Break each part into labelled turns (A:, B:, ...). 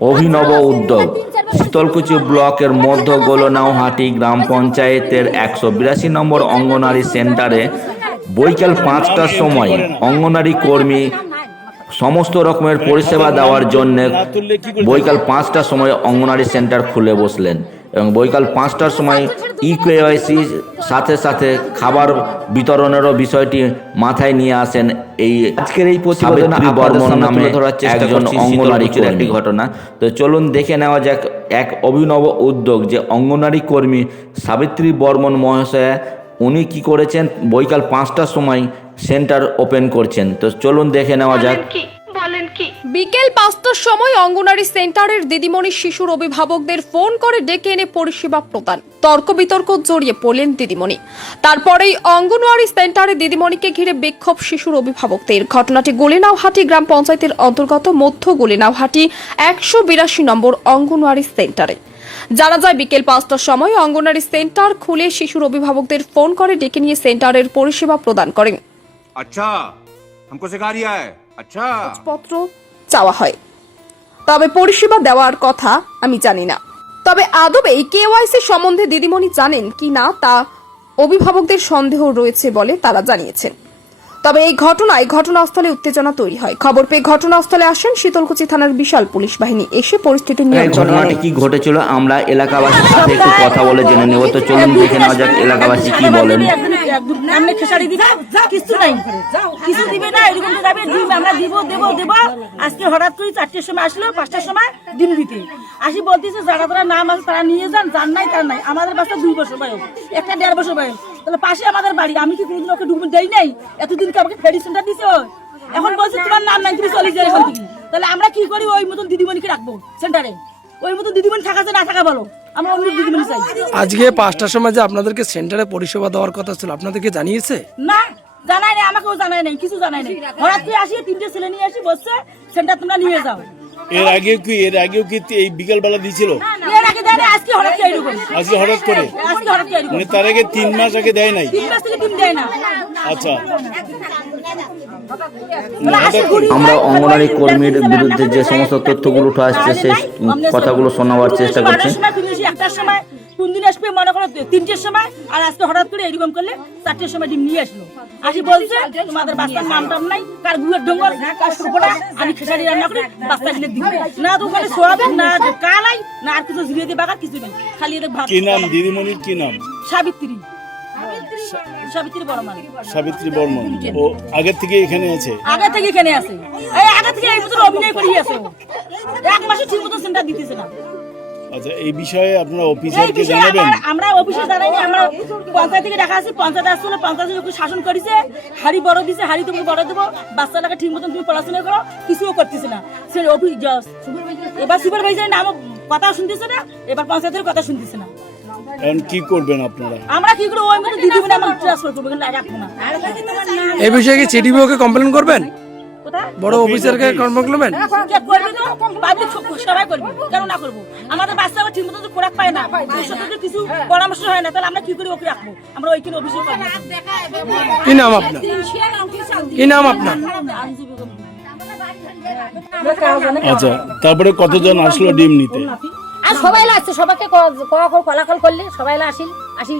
A: অভিনব উদ্যোগ শীতলকুচি ব্লকের মধ্য গোলনাওহাটি গ্রাম পঞ্চায়েতের একশো বিরাশি নম্বর অঙ্গনারী সেন্টারে বৈকাল পাঁচটার সময় অঙ্গনারী কর্মী সমস্ত রকমের পরিষেবা দেওয়ার জন্য বৈকাল পাঁচটার সময় অঙ্গনারী সেন্টার খুলে বসলেন এবং বৈকাল পাঁচটার সময় ই কেওয়াইসি সাথে সাথে খাবার বিতরণেরও বিষয়টি মাথায় নিয়ে আসেন এই আজকের এই প্রতিবেদনে বর্মন নামে একজন অঙ্গনারী একটি ঘটনা। তো চলুন দেখে নেওয়া যাক এক অভিনব উদ্যোগ যে অঙ্গনারী কর্মী সাবিত্রী বর্মন মহাশয়া উনি কি করেছেন? বৈকাল পাঁচটার সময় সেন্টার ওপেন করছেন। তো চলুন দেখে নেওয়া যাক।
B: বিকেল পাঁচটার সময় অঙ্গনারী সেন্টারের দিদিমণি শিশুর অভিভাবকদের ফোন করে ডেকে এনে পরিষেবা প্রদান তর্ক বিতর্ক জড়িয়ে পড়লেন দিদিমণি তারপরেই অঙ্গনওয়াড়ি সেন্টারে দিদিমণিকে ঘিরে বিক্ষোভ শিশুর অভিভাবকদের ঘটনাটি গুলিনাওহাটি গ্রাম পঞ্চায়েতের অন্তর্গত মধ্য গুলিনাওহাটি একশো বিরাশি নম্বর অঙ্গনওয়াড়ি সেন্টারে জানা যায় বিকেল পাঁচটার সময় অঙ্গনওয়াড়ি সেন্টার খুলে শিশুর অভিভাবকদের ফোন করে ডেকে নিয়ে সেন্টারের পরিষেবা প্রদান করেন
C: अच्छा हमको सिखा रिया है अच्छा
B: পত্র চাওয়া হয়। তবে পরিষেবা দেওয়ার কথা আমি জানি না। তবে আদবে কেওয়াইসি সম্বন্ধে দিদিমণি জানেন কি না তা অভিভাবকদের সন্দেহ রয়েছে বলে তারা জানিয়েছেন। তবে এই ঘটনায় ঘটনাস্থলে উত্তেজনা তৈরি হয়। খবর পেয়ে ঘটনাস্থলে আসেন শীতলকুচি থানার বিশাল পুলিশ বাহিনী। এসে পরিস্থিতি
A: এই
B: নিয়ন্ত্রণে
A: ঘটনাটি কি ঘটেছিল? আমরা এলাকাবাসীর সাথে একটু কথা বলে জেনে নেব। তো চলুন দেখে নেওয়া যাক এলাকাবাসী কি বলেন।
D: এমনি খেসারি দিবে কিছু নাই। কিছু দিবে না এরকম তো যাবে ডিম আমরা দিব দেব দেব। আজকে হঠাৎ করে চারটের সময় আসলো পাঁচটার সময় ডিম দিতে। আসি বলতেছে যারা তারা নাম আছে তারা নিয়ে যান যান নাই তার নাই। আমাদের বাচ্চা দুই বছর বয়স একটা দেড় বছর বয়স। তাহলে পাশে আমাদের বাড়ি আমি কি কোনোদিন ওকে দেই নাই? এতদিন কি আমাকে ফেরি সেন্টার দিছে? এখন বলছে তোমার নাম নাই তুমি চলে এখান তাহলে আমরা কি করি? ওই মতন দিদিমণিকে রাখব সেন্টারে। ওই মতন দিদিমণি থাকা না থাকা বলো। আমরা অন্য দিদিমণি চাই
E: আজকে পাঁচটার সময় যে আপনাদেরকে সেন্টারে পরিষেবা দেওয়ার কথা ছিল আপনাদেরকে জানিয়েছে?
D: না জানাই নাই আমাকেও জানাই নাই কিছু জানাই নাই। হঠাৎ করে আসি তিনটে ছেলে নিয়ে আসি বসছে সেন্টার তোমরা নিয়ে যাও।
F: এর আগেও কি এর আগেও কি এই বিকেল বেলা দিয়েছিল
D: এর আগে দেয় নাই, আজকে হঠাৎ করে
F: আজকে হঠাৎ করে?
D: আজকে হঠাৎ করে
F: মানে তার আগে তিন মাস আগে দেয় নাই?
D: তিন মাস থেকে তিন দেয় না।
F: আচ্ছা।
A: আমরা অঙ্গনারী কর্মীর বিরুদ্ধে যে সমস্ত তথ্যগুলো উঠে আসছে সেই কথাগুলো শোনাবার চেষ্টা করছি।
D: বারোটার সময় কোন দিন আসবে মনে করো তিনটের সময় আর আজকে হঠাৎ করে এরকম করলে চারটের সময় ডিম নিয়ে আসলো। আসি বলছে তোমাদের বাচ্চার নাম টাম নাই কার গুয়ের ডঙ্গল কার সুপোটা আমি খেসারি রান্না করে বাচ্চা গিলে দিব। না তো ওখানে সোয়াবিন না কালাই না আর কিছু জিরিয়ে দিয়ে বাগার কিছু নেই। খালি এদের ভাত।
F: কি নাম? দিদিমণির কি নাম?
D: সাবিত্রী। সাবিত্রী
F: সাবিত্রী বর্মন। ও আগের থেকে এখানে আছে?
D: আগে থেকে এখানে আছে। এই আগে থেকে এই বছর অভিনয় করিয়ে আছে এক মাসে ঠিক মতো সেন্টার দিতেছে না।
F: আচ্ছা এই বিষয়ে আপনারা অফিসারকে জানাবেন?
D: আমরা অফিসে জানাইনি আমরা পঞ্চায়েত থেকে দেখা আছে পঞ্চায়েত আসছিল পঞ্চায়েত লোক শাসন করেছে। হাড়ি বড় দিছে হাড়ি তুমি বড় দেবো। বাচ্চাটাকে ঠিক মতন তুমি পড়াশোনা করো কিছুও করতেছে না। সে অফিস এবার সুপারভাইজারের নাম কথা শুনতেছে না এবার পঞ্চায়েতের কথা শুনতেছে না।
F: কি করবেন আপনারা?
D: আমরা কি করে ওই মতো দিদি বলে আমরা ট্রান্সফার করব কিন্তু রাখব না।
E: এই বিষয়ে কি সিডিপিওকে কমপ্লেন করবেন? বড় অফিসারকে কমপ্লেন করবেন
D: সবাই করবে কেন না করব? আমাদের বাচ্চারা ঠিক মতো খোরাক পায় না। কিছু পরামর্শ হয় না তাহলে আমরা কি করে ওকে রাখব? আমরা ওইখানে অফিসে করব
E: কি নাম আপনার? কি নাম আপনার?
F: আচ্ছা তারপরে কতজন আসলো ডিম নিতে?
G: আর সবাই আসছে সবাইকে কলাকল করলে সবাই আসিল আসি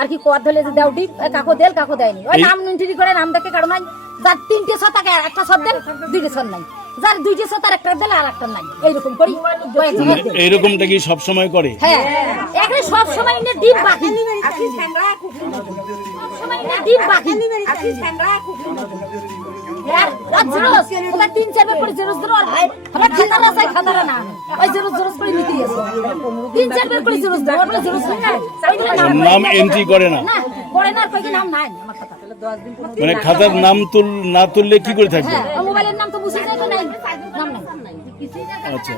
G: আর কি কর ধরলে যে দেউটি কাকো দেল কাকো দেয়নি। ওই নাম এন্ট্রি করে নাম দেখে কারণ নাই। যার তিনটে ছ তাকে একটা সব দেন দুইটে সব নাই। যার দুইটে ছ তার একটা দেন আর একটা নাই। এইরকম করি
F: এইরকমটা কি সব সময় করে?
G: হ্যাঁ এখানে সব সময় এনে ডিম বাকি। ডিম আর আর তিন চারবার করে জেরোস দিলো আর আমার খাতারা চাই খাতারা না। ওই জেরোস জেরোস করে নিতে গেছে তিন চারবার করে জেরোস জেরোস করে না নাম
F: এন্ট্রি করে না।
G: না করে না আর কয়েকটা নাম নাই আমার
F: মানে খাতার নাম তুল না তুললে কি করে থাকবে?
G: হ্যাঁ মোবাইলের নাম তো বুঝে যায় তো নাই? নাম নাই।
F: আচ্ছা।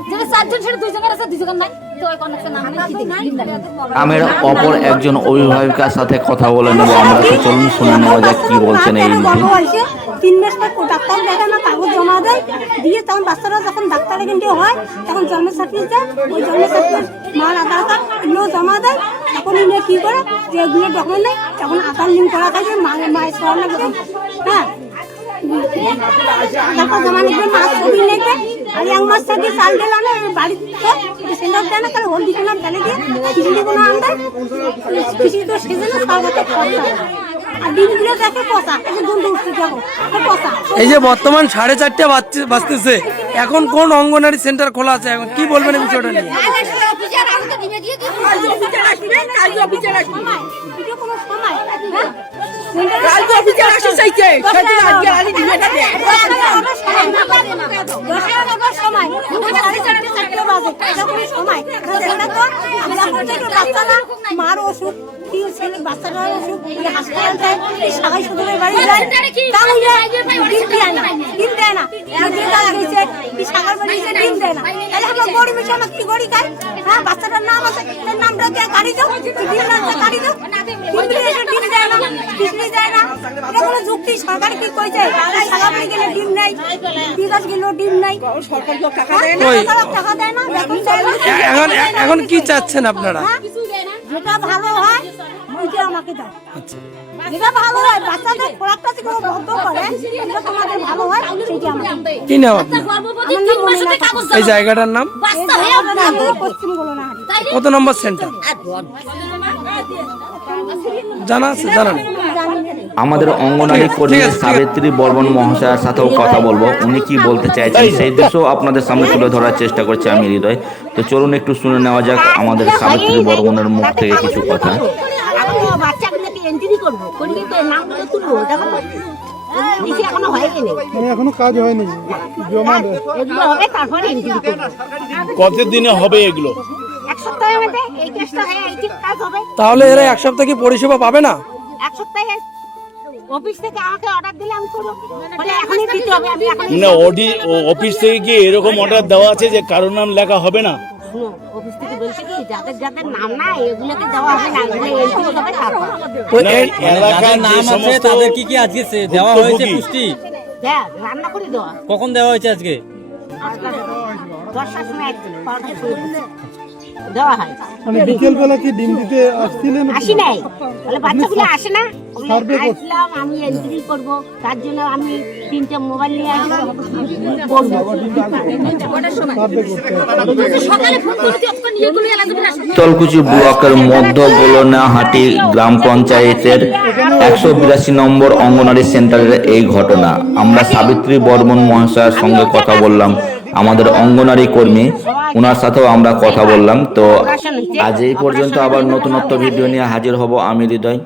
A: আমের অপর একজন অভিভাবিকার সাথে কথা বলে নেব আমরা। তো চলুন শুনে নেওয়া যাক কি বলছেন এই
H: তিন মাস পর ডাক্তার দেখে না কাগজ জমা দেয়। দিয়ে তখন বাচ্চারা যখন ডাক্তার এখানে হয় তখন জন্ম সার্টিফিকেট দেয়। ওই জন্ম সার্টিফিকেট মার আধার কার্ড এগুলো জমা দেয়। তখন এনে কি করে? যে এগুলো ডকুমেন্ট নেই আধার লিঙ্ক করা থাকে মায়ের মায়ের হ্যাঁ? আধার কার্ড জমা নিবে মার ছবি নেবে আর এক মাস থেকে চাল দিল না বাড়িতে সেন্টার দেয় না তাহলে হলদি কিনলাম তাহলে দিয়ে খিচুড়ি কোনো আনবে। খিচুড়ি তো সেজে না খরচা আর ডিমগুলো দেখে পচা এই যে
E: বর্তমান সাড়ে চারটে বাজতেছে এখন কোন অঙ্গনারী সেন্টার খোলা আছে? এখন কি বলবেন এই বিষয়টা নিয়ে?
H: মার কি ছেলে বাচ্চারা অসুখ এই হাসপাতাল যায় সবাই শুধু বাড়ি যায় তাহলে দেয় না। ডিম দেয় না। তাহলে আমরা মিশে আমরা কি খাই? হ্যাঁ বাচ্চাটার নাম আছে তার নামটা দিয়ে গাড়ি দাও ডিম নামটা গাড়ি দাও ডিম দিলে এটা ডিম দেয় না খিচুড়ি দেয় না। এটা কোনো যুক্তি সরকার কি কইছে? সাগর গেলে ডিম নাই বিকাশ গেলেও ডিম নাই
I: সরকার টাকা
H: হ্যাঁ,
I: দেয় না।
E: এখন কি চাচ্ছেন আপনারা?
H: হ্যাঁ? যেটা ভালো হয় ওইটা আমাকে দাও। যেটা ভালো হয় বাচ্চাদের খোরাকটা থেকে বন্ধ করে যেটা তোমাদের ভালো হয় সেটা আমাকে
E: কি নাম আপনার?
J: কাগজ
E: এই জায়গাটার নাম?
H: পশ্চিম গোলনা
E: কত নম্বর সেন্টার? জানা আছে? জানা নেই।
A: আমাদের অঙ্গনারী কর্মী সাবিত্রী বর্মন মহাশয়ের সাথেও কথা বলব। উনি কি বলতে চাইছেন সেই দৃশ্যও আপনাদের সামনে তুলে ধরার চেষ্টা করছি আমি হৃদয়। তো চলুন একটু শুনে নেওয়া যাক আমাদের সাবিত্রী বর্মনের মুখ থেকে কিছু কথা।
J: আমি বাচ্চাগুলোকে এন্ট্রি করব করিয়ে তো নামগুলো তুলবো দেখো তো কিছু
K: এখনও কাজ হয়নি জমা দেয়
J: এগুলো হবে তারপরে এন্ট্রি করব
F: কত দিনে হবে এগুলো?
E: তাহলে এরা এক সপ্তাহ কি পরিষেবা পাবে না?
J: এক সপ্তাহে অফিস থেকে আমাকে অর্ডার দিলে আমি করব। বলে এখনই দিতে হবে আমি এখন
F: না ও- অফিস থেকে কি এরকম অর্ডার দেওয়া আছে যে কারোর নাম লেখা হবে না?
J: শুনো অফিস থেকে বলছে কি যাদের যাদের নাম না এগুলোকে দেওয়া হবে না এগুলো এন্ট্রি হবে তারপর।
E: তো
F: না,
E: এই
F: এলাকার যে সমস্ত
L: তাদের কি কি আজকে দেওয়া হয়েছে
F: ভুক্তভোগী।
L: পুষ্টি?
J: দেখ রান্না করে দেওয়া।
L: কখন দেওয়া হয়েছে আজকে?
J: সময়। দেওয়া হয়।
K: মানে বিকেল বেলা কি ডিম দিতে আসছিলেন
J: আসি নাই। বলে বাচ্চাগুলো আসে না। আসলাম আমি এন্ট্রি করব। তার জন্য আমি তিনটে মোবাইল নিয়ে আসলাম।
A: তলকুচি ব্লকের মধ্য গোলনাহাটি গ্রাম পঞ্চায়েতের একশো বিরাশি নম্বর অঙ্গনারী সেন্টারের এই ঘটনা। আমরা সাবিত্রী বর্মন মহাশয়ের সঙ্গে কথা বললাম। আমাদের অঙ্গনারী কর্মী ওনার সাথেও আমরা কথা বললাম। তো আজ এই পর্যন্ত আবার নতুনত্ব ভিডিও নিয়ে হাজির হব আমি হৃদয়।